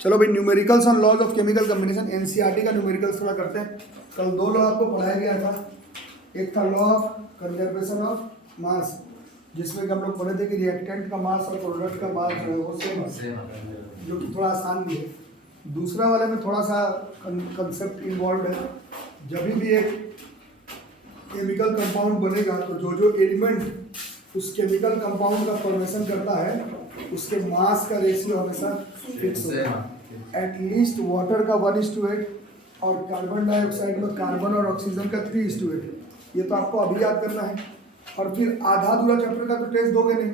चलो भाई, numericals on laws of chemical combination, NCERT का न्यूमेरिकल्स थोड़ा करते हैं। कल 2 लॉ आपको पढ़ाया गया था। एक था लॉ ऑफ कंजर्वेशन ऑफ मास, जिसमें कि हम लोग पढ़े थे कि रिएक्टेंट का मास और प्रोडक्ट का मास जो है वो सेम है, जो कि थोड़ा आसान भी है। दूसरा वाले में थोड़ा सा कंसेप्ट इन्वॉल्व है। जब भी एक केमिकल कंपाउंड बनेगा तो जो जो एलिमेंट उस केमिकल कंपाउंड का फॉर्मेशन करता है उसके मास का रेशियो हमेशा फिक्स होगा। एटलीस्ट वाटर का 1:8 और कार्बन डाइऑक्साइड में कार्बन और ऑक्सीजन का 3:8। ये तो आपको अभी याद करना है। और फिर आधा अधूरा चैप्टर का तो टेस्ट दोगे नहीं।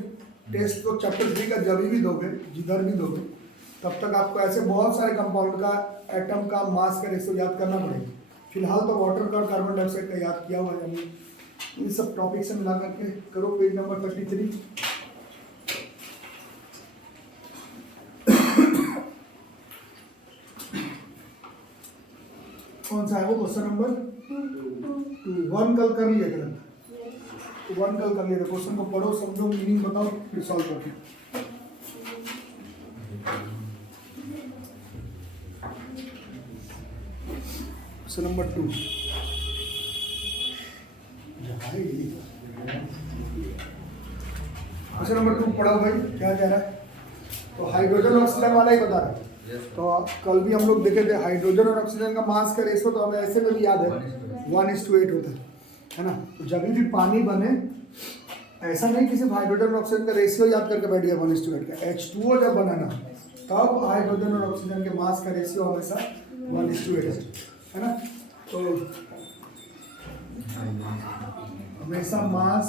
टेस्ट तो चैप्टर 3 का जब भी दोगे, जिधर भी दोगे, तब तक आपको ऐसे बहुत सारे कंपाउंड का एटम का मास का रेशियो याद करना पड़ेगा। फिलहाल तो वाटर का और कार्बन डाइऑक्साइड का याद किया हुआ है। इन सब टॉपिक से मिला करके करो। Page number 33। कौन सा है वो? Question number 2। 1 कल कर लिया था। 1 कल कर लिया था। क्वेश्चन को पढ़ो, समझो, मीनिंग बताओ, फिर सॉल्व करो। Question number 2। क्वेश्चन नंबर 2 पढ़ाओ भाई, क्या कह रहा है? तो हाइड्रोजन ऑक्सीजन वाला ही बता रहा है। तो कल भी हम लोग देखे थे हाइड्रोजन और ऑक्सीजन का मास का रेशियो, तो हमें ऐसे में भी याद है 1:8 होता है ना। तो जब भी पानी बने, ऐसा नहीं कि सिर्फ हाइड्रोजन और ऑक्सीजन का रेशियो याद करके बैठ गया 1:8 का। H2O जब बना ना, तब हाइड्रोजन और ऑक्सीजन के मास का रेशियो हमेशा 1:8 है ना। तो हमेशा mass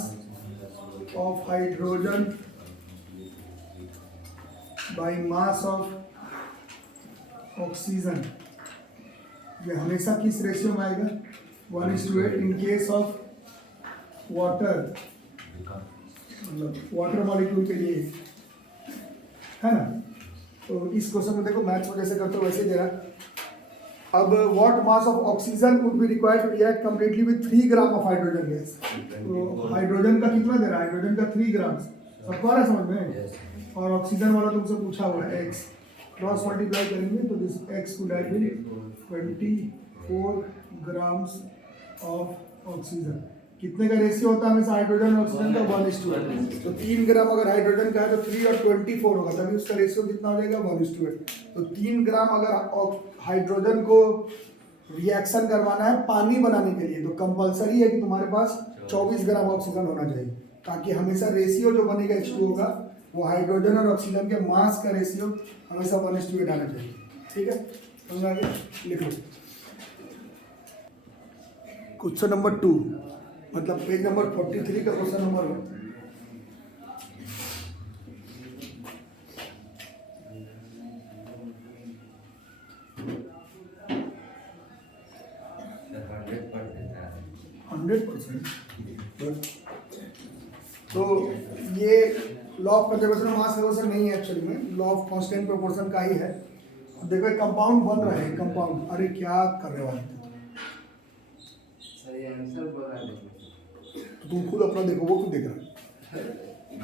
of hydrogen by mass of oxygen, ये हमेशा किस रेशियो में आएगा? 1:8। इन केस ऑफ वाटर, मतलब वाटर मॉलिक्यूल के लिए, है ना। तो इस क्वेश्चन में देखो, मैथ्स में जैसे करते हो वैसे दे रहा है। अब what mass of oxygen would be required to react completely with 3 gram of hydrogen gas. तो हाइड्रोजन का कितना दे रहा है? हाइड्रोजन का 3 ग्राम। सबको आ रहा है समझ में? और ऑक्सीजन वाला तुमसे पूछा हुआ है x, क्रॉस मल्टीप्लाई करेंगे तो this x could have been 24 grams of oxygen. कितने का रेशियो होता है हमेशा हाइड्रोजन और ऑक्सीजन का? 1:8। तो 3 ग्राम अगर हाइड्रोजन का है तो 3 और 24 होगा, तभी उसका रेशियो कितना हो जाएगा? 1:8। तो 3 ग्राम अगर हाइड्रोजन को रिएक्शन करवाना है पानी बनाने के लिए, तो कंपलसरी है कि तुम्हारे पास 24 ग्राम ऑक्सीजन होना चाहिए, ताकि हमेशा रेशियो जो बनेगा H2O का, वो हाइड्रोजन और ऑक्सीजन के मास का रेशियो हमेशा 1:8 आना चाहिए। ठीक है, समझ आगे? लिख लो क्वेश्चन नंबर 2, मतलब पेज नंबर 43 का क्वेश्चन नंबर 1। तो ये law of conservation of mass reversal नहीं है, एक्चुअली में लॉ ऑफ कांस्टेंट प्रोपोर्शन का ही है। देखो एक कंपाउंड बन रहा है, कंपाउंड। अरे क्या कर रहे हो आप? तो तुम खुद अपना देखो, वो खुद देख रहा है।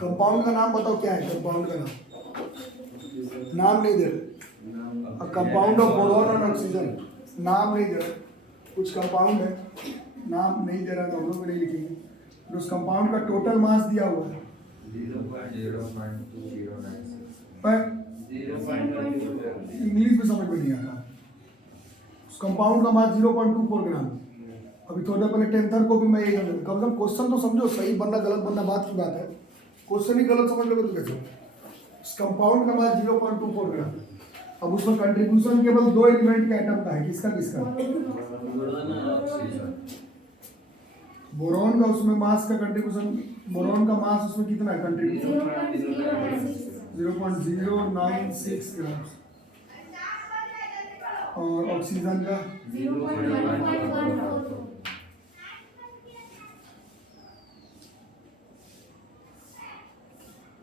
कंपाउंड का नाम बताओ, क्या है कंपाउंड का नाम? नाम नहीं दे रहे। कंपाउंड ऑफ बोरोन और ऑक्सीजन, नाम नहीं दे रहे। कुछ कंपाउंड है, नाम नहीं दे रहा है तो हम लोग नहीं लिखेंगे। उस कंपाउंड का टोटल मास दिया हुआ है 0.0209, इंग्लिश में समझ में नहीं आ रहा। उस कंपाउंड का मास 0.24 ग्राम। अभी थोड़ा पहले टेंथर को भी मैं यही समझ, कम से कम क्वेश्चन तो समझो। सही बनना गलत बनना बात की बात है, क्वेश्चन ही गलत समझ लोगे तो कैसे? उस कंपाउंड का मास 0.24 ग्राम। अब उसमें कंट्रीब्यूशन केवल 2 एलिमेंट के एटम का है। किसका किसका? बोरॉन का। उसमें मास का कंट्रीब्यूशन, बोरॉन का मास उसमें कितना है कंट्रीब्यूशन? 0.096 ग्राम। और ऑक्सीजन का 0.142।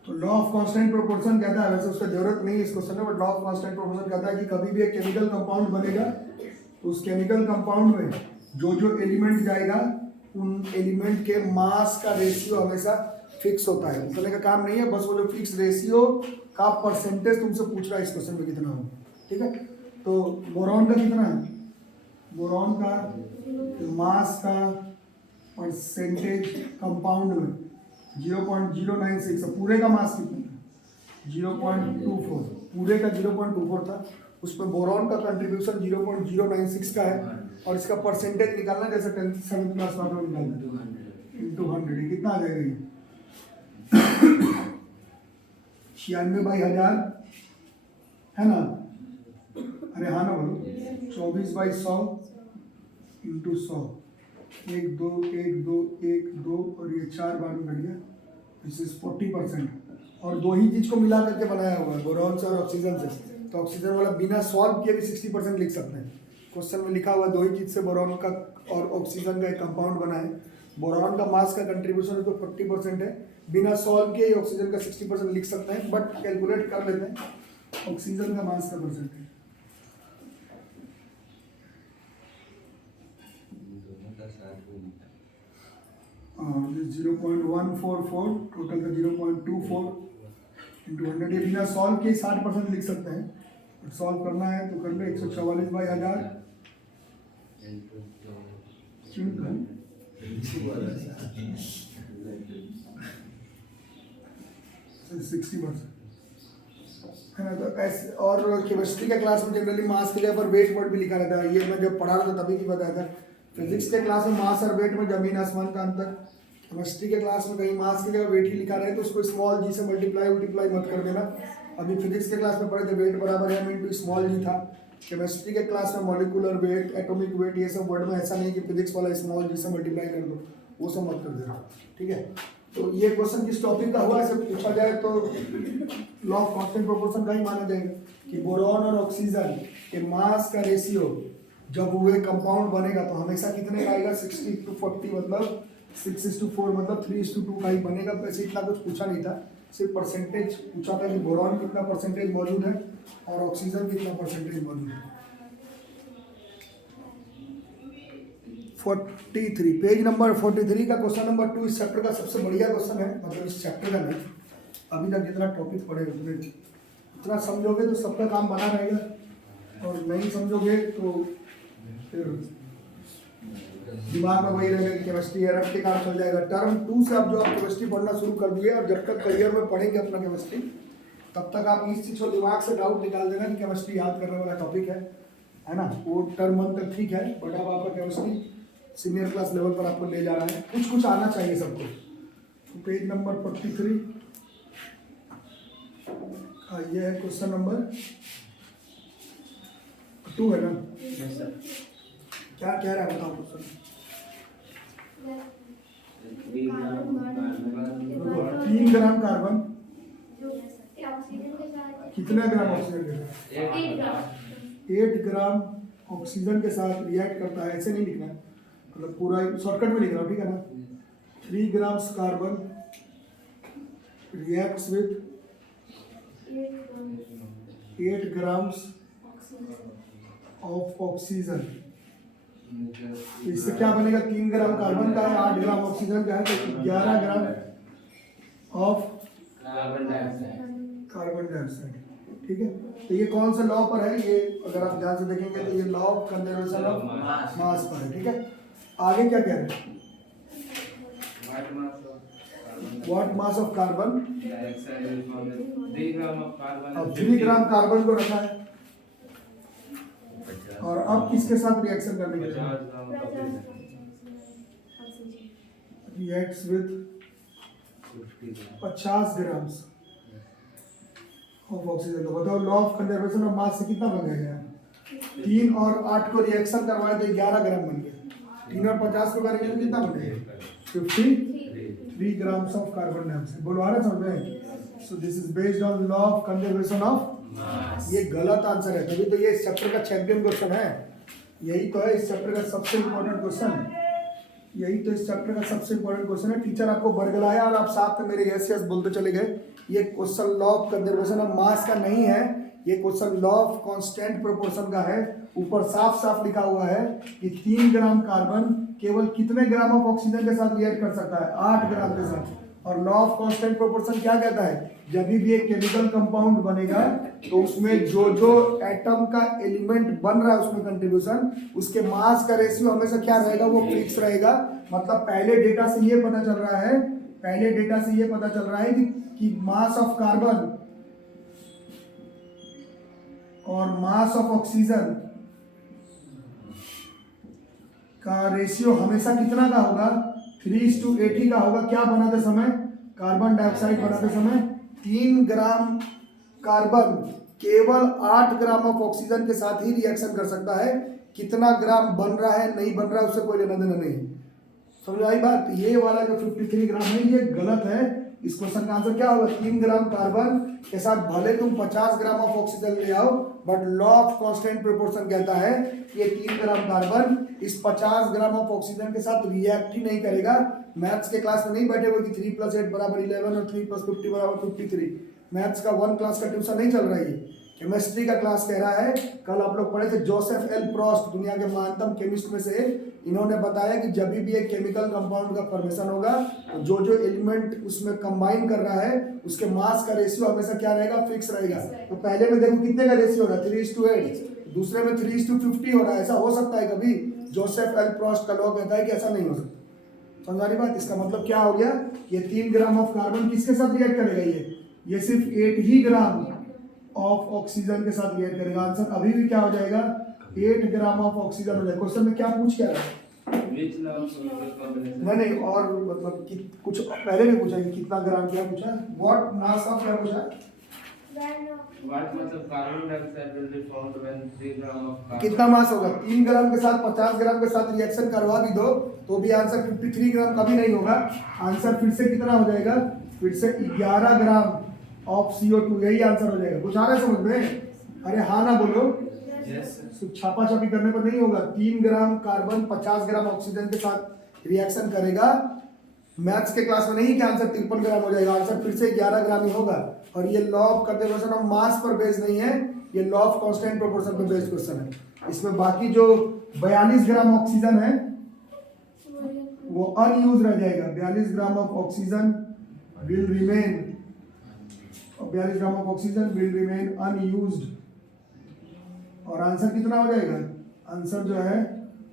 तो लॉ ऑफ कांस्टेंट प्रोपोर्शन कहता है, वैसे उसका जरूरत नहीं है इस क्वेश्चन में, but law of constant proportion कहता है कि कभी भी एक केमिकल कंपाउंड बनेगा तो उस केमिकल कंपाउंड में जो जो एलिमेंट जाएगा उन एलिमेंट के मास का रेशियो हमेशा फिक्स होता है। का काम नहीं है, बस वो जो फिक्स रेशियो का परसेंटेज तुमसे पूछ रहा है इस क्वेश्चन में कितना हो। ठीक है। तो बोरॉन का कितना है, बोरॉन का मास का परसेंटेज कंपाउंड में 0.096, पूरे का मास कितना था 0.24, पूरे का 0.24 था, उसमें बोरॉन का कंट्रीब्यूशन 0.096 का है, और इसका परसेंटेज निकालना जैसे 10th 7th क्लास में आप लोग निकालना इंटू 100, ये कितना आ जाएगा ये 96/1000 है ना, अरे हाँ ना बोलो, 24/100 इंटू 100, 1 2 1 2 1 2 और ये 4 बार में कट गया, दिस इज 40%, और दो ही चीज को मिला करके बनाया हुआ है बोरॉन से और ऑक्सीजन से, तो ऑक्सीजन वाला बिना सॉल्व किए भी 60% लिख सकते हैं। क्वेश्चन में लिखा हुआ दो ही चीज से बोरॉन का और ऑक्सीजन का एक कंपाउंड बना है, बोरॉन का मास का कंट्रीब्यूशन तो 40% है, बिना सॉल्व किए ऑक्सीजन का 60% लिख सकते हैं, बट कैलकुलेट कर लेते हैं ऑक्सीजन का मास का परसेंटेज। हाँ 0.144, टोटल का 0.24 इंटू 100, ये बिना सॉल्व के 60% लिख सकते हैं, बट सॉल्व करना है तो कर ले 144/1000 60% है ना। तो ऐसे, और केमिस्ट्री के क्लास में जनरली मास के जगह पर वेट वर्ड भी लिखा रहता है, ये मैं जब पढ़ा रहा था तभी की बताया था। फिजिक्स के क्लास में मास और वेट में जमीन आसमान का अंतर, केमिस्ट्री के क्लास में कहीं मास की जगह वेट ही लिखा रहे तो उसको स्मॉल जी से मल्टीप्लाई मत कर देना। अभी फिजिक्स के क्लास में पढ़े थे वेट बराबर है m * स्मॉल जी था, केमिस्ट्री के क्लास में मॉलिक्यूलर वेट, एटॉमिक वेट, ये सब वर्ड में ऐसा नहीं कि फिजिक्स वाला स्मॉल जी से मल्टीप्लाई कर दो, वो सब मत कर देना, ठीक है। तो ये क्वेश्चन किस टॉपिक का हुआ, ऐसे पूछा जाए तो लॉ ऑफ कांस्टेंट प्रोपोर्शन का ही माना जाएगा कि बोरॉन और ऑक्सीजन के मास का रेशियो जब हुए कंपाउंड बनेगा तो हमेशा कितने का आएगा 60:40, मतलब 6:4, मतलब 3:2 का ही बनेगा। वैसे इतना कुछ पूछा नहीं था, सिर्फ परसेंटेज पूछा था कि बोरॉन कितना परसेंटेज मौजूद है और ऑक्सीजन कितना परसेंटेज मौजूद है। 43 पेज नंबर 43 का क्वेश्चन नंबर 2 इस चैप्टर का सबसे बढ़िया क्वेश्चन है, मतलब इस चैप्टर का नहीं, अभी तक जितना टॉपिक पढ़े उतने इतना समझोगे तो सबका काम बना रहेगा, और नहीं समझोगे तो फिर दिमाग में वही रहेगा कि केमिस्ट्री रट के काम चल जाएगा। टर्म 2 से अब जो आप केमिस्ट्री पढ़ना शुरू कर दिए, और जब तक करियर में पढ़ेंगे अपना केमिस्ट्री तब तक आप इस चीज़ को दिमाग से डाउट निकाल देना कि केमिस्ट्री याद करने वाला टॉपिक है ना। वो टर्म 1 तक ठीक है, बट अब आपका केमिस्ट्री सीनियर क्लास लेवल पर आपको ले जा रहा है, कुछ कुछ आना चाहिए सबको। तो पेज नंबर 43 ये है क्वेश्चन नंबर 2 है ना। क्या कह रहा है बताओ क्वेश्चन। 3 ग्राम कार्बन कितने ग्राम ऑक्सीजन के साथ 8 ग्राम ऑक्सीजन के साथ रिएक्ट करता है, ऐसे नहीं लिखना है, मतलब पूरा शॉर्टकट में लिख रहा हूँ, ठीक है ना। 3 grams carbon reacts with 8 grams of oxygen, इससे क्या बनेगा, 3 ग्राम कार्बन का है, 8 ग्राम ऑक्सीजन का है, तो 11 ग्राम ऑफ कार्बन डाइऑक्साइड, ठीक है। तो ये कौन सा लॉ पर है, ये अगर आप ध्यान से देखेंगे तो ये लॉ ऑफ कंजर्वेशन ऑफ मास पर है, ठीक है। आगे क्या कह रहे हैं, व्हाट मास ऑफ कार्बन, अब 3 ग्राम कार्बन को रखा है, और अब किसके साथ रिएक्शन करने के लिए, reacts with 50 grams of oxygen. तो बताओ लॉ ऑफ कंजर्वेशन ऑफ मास से कितना बन जाएगा, 3 और 8 को रिएक्शन करवाए तो 11 ग्राम बन गया, 3 और 50 को करेंगे तो कितना बनेगा 53 ग्राम्स ऑफ कार्बन डाइऑक्साइड। बोलो आ रहा समझ में। So this is based on law of conservation of, ये गलत आंसर है, तभी तो ये इस चैप्टर का चैंपियन क्वेश्चन है, यही तो है इस चैप्टर का सबसे इंपॉर्टेंट क्वेश्चन, यही तो इस चैप्टर का सबसे इंपॉर्टेंट क्वेश्चन है। टीचर आपको बरगलाया और आप साथ में मेरे यस यस बोलते चले गए। ये question law of conservation of mass का नहीं है, ये question law of constant proportion का है। ऊपर साफ साफ लिखा हुआ है कि 3 ग्राम कार्बन केवल कितने ग्राम ऑफ ऑक्सीजन के साथ रिएक्ट कर सकता है, 8 ग्राम के साथ, और लॉ ऑफ कांस्टेंट प्रोपोर्शन क्या कहता है, जब भी एक केमिकल कंपाउंड बनेगा तो उसमें जो जो एटम का एलिमेंट बन रहा है उसमें कंट्रीब्यूशन, उसके मास का रेशियो हमेशा क्या रहेगा, वो फिक्स रहेगा। मतलब पहले डेटा से ये पता चल रहा है, कि मास ऑफ कार्बन और मास ऑफ ऑक्सीजन का रेशियो हमेशा कितना का होगा, 3:80 का होगा। क्या बनाते समय, कार्बन डाइऑक्साइड बनाते समय 3 ग्राम कार्बन केवल 8 ग्राम ऑफ ऑक्सीजन के साथ ही रिएक्शन कर सकता है। कितना ग्राम बन रहा है नहीं बन रहा है उससे कोई लेना देना नहीं। समझ आई बात। ये वाला जो 53 ग्राम है ये गलत है। इस क्वेश्चन का आंसर क्या होगा, 3 ग्राम कार्बन के साथ भले तुम 50 ग्राम ऑफ ऑक्सीजन ले आओ, but law of constant proportion कहता है कि ये 3 ग्राम कार्बन इस 50 ग्राम ऑफ ऑक्सीजन के साथ रिएक्ट ही नहीं करेगा। मैथ्स के क्लास में नहीं बैठे हुए कि 3 + 8 = 11 और 3 + 50 = 53। मैथ्स का 1 क्लास का ट्यूशन नहीं चल रहा है, केमिस्ट्री का क्लास कह रहा है। कल आप लोग पढ़े थे जोसेफ एल प्रोस्ट, दुनिया के महानतम केमिस्ट में से। इन्होंने बताया कि जब भी एक केमिकल कंपाउंड का फॉर्मेशन होगा तो जो जो एलिमेंट उसमें कंबाइन कर रहा है उसके मास का रेशियो हमेशा क्या रहेगा, फिक्स रहेगा। तो पहले में देखो कितने का रेशियो हो रहा है, 3:8, दूसरे में 3:50 हो रहा है। ऐसा हो सकता है कभी? जोसेफ एल प्रोस्ट का लॉ कहता है कि ऐसा नहीं हो सकता। समझ आ रही बात। इसका मतलब क्या हो गया, ये 3 ग्राम ऑफ कार्बन किसके साथ रिएक्ट करेगा, ये सिर्फ 8 ही ग्राम ऑफ ऑक्सीजन के साथ रिएक्ट करेगा। आंसर अभी भी क्या हो जाएगा, 8 ग्राम ऑफ ऑक्सीजन हो जाएगा। क्वेश्चन में क्या पूछ क्या रहा है, नहीं और मतलब कि कुछ पहले भी पूछा कि कितना ग्राम, क्या पूछा, व्हाट मास ऑफ, क्या पूछा, कितना मास होगा। 3 ग्राम के साथ 50 ग्राम के साथ रिएक्शन करवा भी दो तो भी आंसर 53 ग्राम कभी नहीं होगा। आंसर फिर से कितना हो जाएगा, फिर से 11 ग्राम ऑफ CO2, यही आंसर हो जाएगा। कुछ आ रहा है समझ में? अरे हाँ ना बोलो। छापा छापी करने पर नहीं होगा। 3 ग्राम कार्बन 50 ग्राम ऑक्सीजन के साथ रिएक्शन करेगा। मैथ्स के क्लास में नहीं कि आंसर 53 ग्राम हो जाएगा, आंसर फिर से 11 ग्राम ही होगा। और ये लॉ ऑफ कंजर्वेशन ऑफ मास पर बेस्ड नहीं है, ये लॉ ऑफ कांस्टेंट प्रोपोर्शन पर बेस्ड क्वेश्चन है। इसमें बाकी जो 42 ग्राम ऑक्सीजन है वो अनयूज रह जाएगा। 42 gram of oxygen will remain, 42 gram of oxygen will remain unused. और आंसर कितना हो जाएगा, आंसर जो है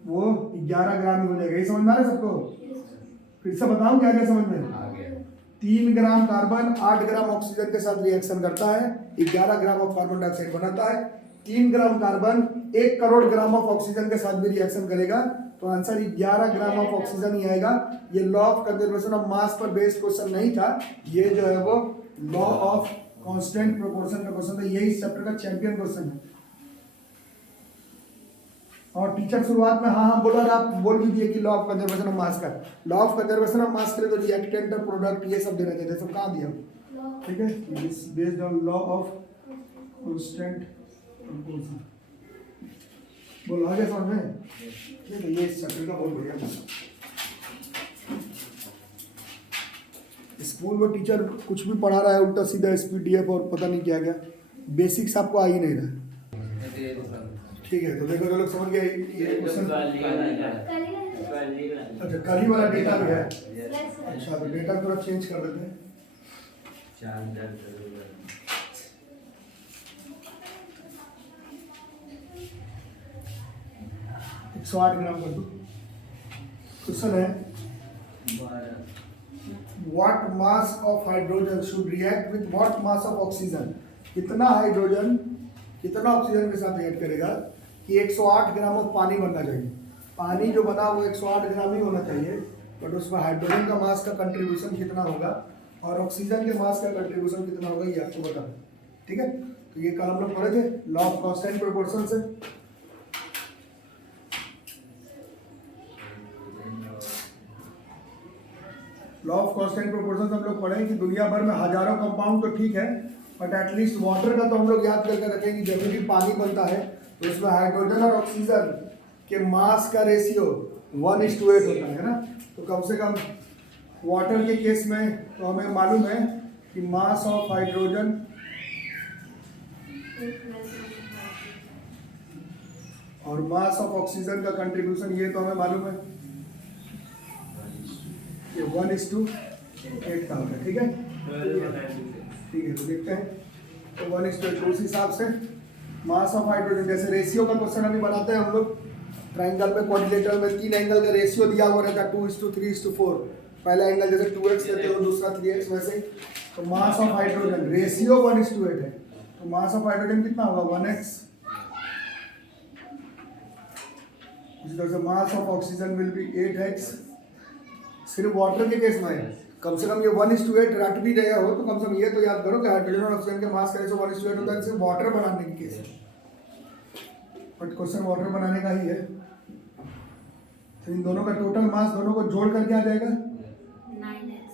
वो 11 ग्राम ही हो जाएगा। ये समझ में आ रहा है सबको? फिर से बताऊं क्या क्या समझ में? 3 ग्राम कार्बन 8 ग्राम ऑक्सीजन के साथ रिएक्शन करता है, 11 ग्राम ऑफ कार्बन डाइऑक्साइड बनाता है। 3 gram carbon 1 crore gram of oxygen के साथ भी रिएक्शन करेगा, तो आंसर 11 ग्राम ऑफ ऑक्सीजन ही आएगा। ये लॉ ऑफ कंजर्वेशन ऑफ मास पर बेस्ड क्वेश्चन नहीं था, ये जो है वो लॉ ऑफ कांस्टेंट प्रोपोर्शन का क्वेश्चन था। यही इस चैप्टर का चैंपियन क्वेश्चन है। और टीचर शुरुआत में हाँ बोला, और आप बोल भी दिए कि law of conservation of mass का, law of conservation of mass के लिए तो रिएक्टेंट और प्रोडक्ट ये सब देना चाहिए, सब कहाँ दिया, ठीक है। It's based on law of constant proportion. बोलो आगे समझ में? ठीक है, ये इस चैप्टर का बहुत बढ़िया। स्कूल में टीचर कुछ भी पढ़ा रहा है उल्टा सीधा SPDF और पता नहीं क्या क्या, बेसिक्स आपको आ ही नहीं रहा। ठीक है, तो देखो जो लोग समझ गए ये क्वेश्चन। अच्छा कल वाला डेटा भी है। अच्छा तो डेटा थोड़ा चेंज कर देते हैं। 108 ग्राम कर दो। क्वेश्चन है what mass of hydrogen should react with what mass of oxygen. कितना हाइड्रोजन कितना ऑक्सीजन के साथ रिएक्ट करेगा कि 108 ग्राम ऑफ पानी बनना चाहिए। पानी जो बना वो 108 ग्राम ही होना चाहिए, बट उसमें हाइड्रोजन का मास का कंट्रीब्यूशन कितना होगा और ऑक्सीजन के मास का कंट्रीब्यूशन कितना होगा ये आपको बताना, ठीक है। तो ये कल हम लोग पढ़े थे लॉ ऑफ कांस्टेंट प्रोपोर्शन से। लॉ ऑफ कांस्टेंट प्रोपोर्शन हम लोग पढ़े कि दुनिया भर में हजारों कंपाउंड तो ठीक है, बट एटलीस्ट वाटर का तो हम लोग याद करके रखें कि जब भी पानी बनता है तो उसमें हाइड्रोजन और ऑक्सीजन के मास का रेशियो 1:8 होता है ना। तो कम से कम वाटर के केस में तो हमें मालूम है कि मास ऑफ हाइड्रोजन और मास ऑफ ऑक्सीजन का कंट्रीब्यूशन ये तो हमें मालूम है, ये 1:8 8 का होता है, ठीक है। ठीक है, तो देखते हैं। तो 1:8 उस हिसाब से मास ऑफ हाइड्रोजन, जैसे रेशियो का क्वेश्चन अभी बनाते हैं हम लोग ट्राइंगल में, क्वाड्रिलेटरल में 3 एंगल का रेशियो दिया हुआ रहता है 2:3:4। पहला एंगल जैसे 2x लेते हो, दूसरा 3x, वैसे। तो मास ऑफ हाइड्रोजन रेशियो 1:8 है, तो मास ऑफ हाइड्रोजन कितना होगा 1x। इसी तरह से मास of oxygen will be 8x। सिर्फ वाटर के केस में है, कम से कम ये 1:8 रट भी गया हो तो कम से कम ये तो याद करो कि हाइड्रोजन और ऑक्सीजन के मास का रेशियो 1:8 होता है, सिर्फ वाटर बनाने के केस में। बट क्वेश्चन वाटर बनाने का ही है, तो इन दोनों का टोटल मास दोनों को जोड़ करके आ जाएगा 9x।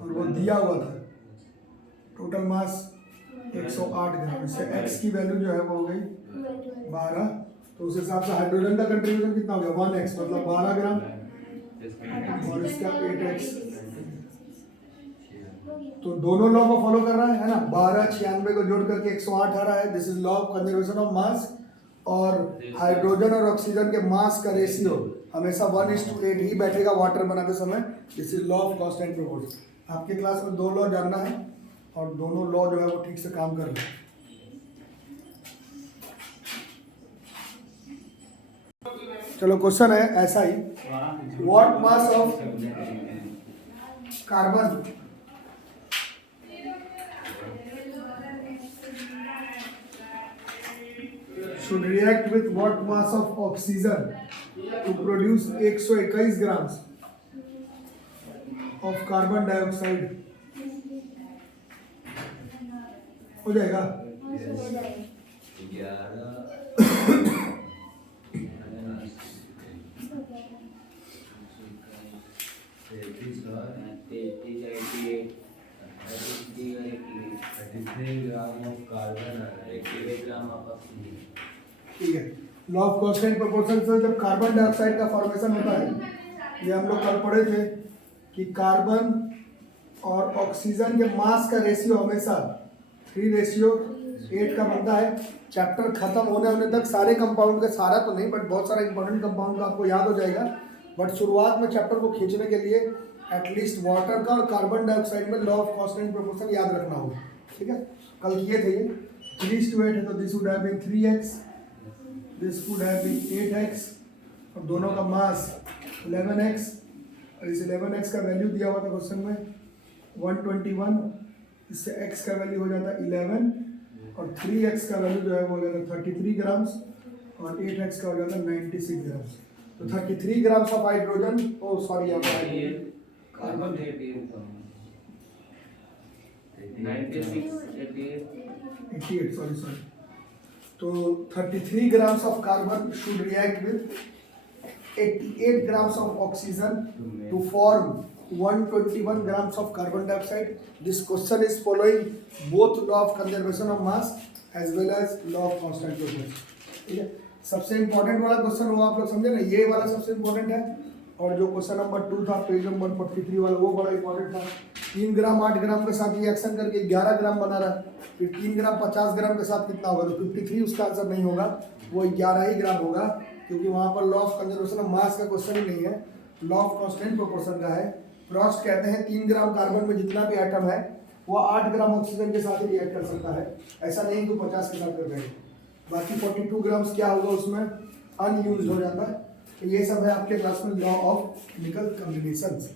और वो दिया हुआ था टोटल मास 108 ग्राम। इससे x की वैल्यू जो है वो हो गई 12। तो उस हिसाब से हाइड्रोजन का कंट्रीब्यूशन कितना हो गया 1x, मतलब 12 ग्राम, और इसका 8x। तो दोनों लॉ को फॉलो कर रहा है ना। 12 96 को जोड़ करके 108 आ रहा है, this is law of conservation of मास। और हाइड्रोजन और ऑक्सीजन के मास का रेशियो हमेशा 1:8 ही बैठेगा वाटर बनाते समय, this is law of constant proportion. आपके क्लास में 2 लॉ जानना है और दोनों लॉ जो है वो ठीक से काम कर रहे हैं। चलो क्वेश्चन है ऐसा ही, what mass of carbon should react with what mass of oxygen to produce 121 grams of carbon dioxide। हो जाएगा। ठीक है, लॉ ऑफ कांस्टेंट प्रोपोर्शन से जब कार्बन डाइऑक्साइड का फॉर्मेशन होता है, ये हम लोग कल पढ़े थे कि कार्बन और ऑक्सीजन के मास का रेशियो हमेशा 3:8 का बनता है। चैप्टर खत्म होने तक सारे कंपाउंड का, सारा तो नहीं बट बहुत सारा इंपॉर्टेंट कंपाउंड का आपको याद हो जाएगा। बट शुरुआत में चैप्टर को खींचने के लिए एटलीस्ट वाटर का और कार्बन डाइऑक्साइड में लॉ ऑफ कांस्टेंट प्रोपोर्शन याद रखना होगा, ठीक है। कल किए थे ये 3:8 है, तो this would have been 3x, this would have been 8x, और दोनों का मास 11x, और इस 11x का वैल्यू दिया हुआ था क्वेश्चन में 121, इससे x का वैल्यू हो जाता 11, और 3x का वैल्यू जो है वो हो जाता 33 ग्राम्स, और 8x का हो जाता 96 ग्राम्स। तो 33 grams of hydrogen, oh sorry यहाँ पर कार्बन 88, सॉरी। तो 33 grams of carbon should react with 88 grams of oxygen to form 121 grams of carbon dioxide. This question is following both law of conservation of mass as well as law of constant proportion. ठीक है, सबसे important वाला question वो आप लोग समझे ना, ये वाला सबसे इम्पोर्टेंट है। और जो क्वेश्चन नंबर 2 था पेज नंबर 43 वाला, वो बड़ा इंपॉर्टेंट था। 3 ग्राम 8 ग्राम के साथ रिएक्शन करके 11 ग्राम बना रहा है, फिर 3 ग्राम 50 ग्राम के साथ कितना होगा, तो 53 उसका आंसर नहीं होगा, वो 11 ही ग्राम होगा, क्योंकि वहाँ पर law of conservation of mass का क्वेश्चन ही नहीं है, लॉ ऑफ कांस्टेंट प्रोपोर्शन का है। फ्रॉस्ट कहते हैं 3 ग्राम कार्बन में जितना भी एटम है वो 8 ग्राम ऑक्सीजन के साथ ही रिएक्ट कर सकता है, ऐसा नहीं कि 50 के साथ कर रहे हैं। बाकी 42 ग्राम्स क्या होगा उसमें अनयूज्ड हो जाता है। तो ये सब है आपके क्लास में लॉ ऑफ केमिकल कॉम्बिनेशंस।